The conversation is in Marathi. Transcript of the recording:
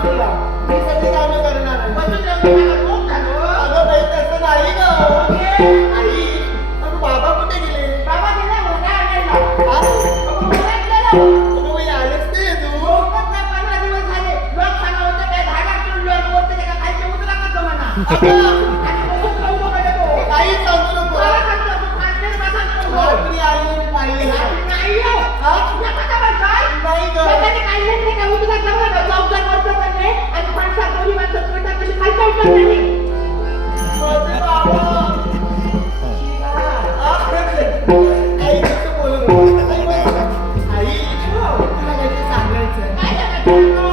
फक्त मी सगळी कामं करणार आहे. बसून मला झालं. अगं बाई, तसं नाही गं. आई, बाबा कुठे गेले? बाबा गेला आणायला. अगं, गेला. अगं बाई, आलेच नाही तू. पंधरा दिवस झाले. लोक काय धागा लोक ते खायचे उतरा का अगं, आई आई आई तुला काहीतरी सांगायचं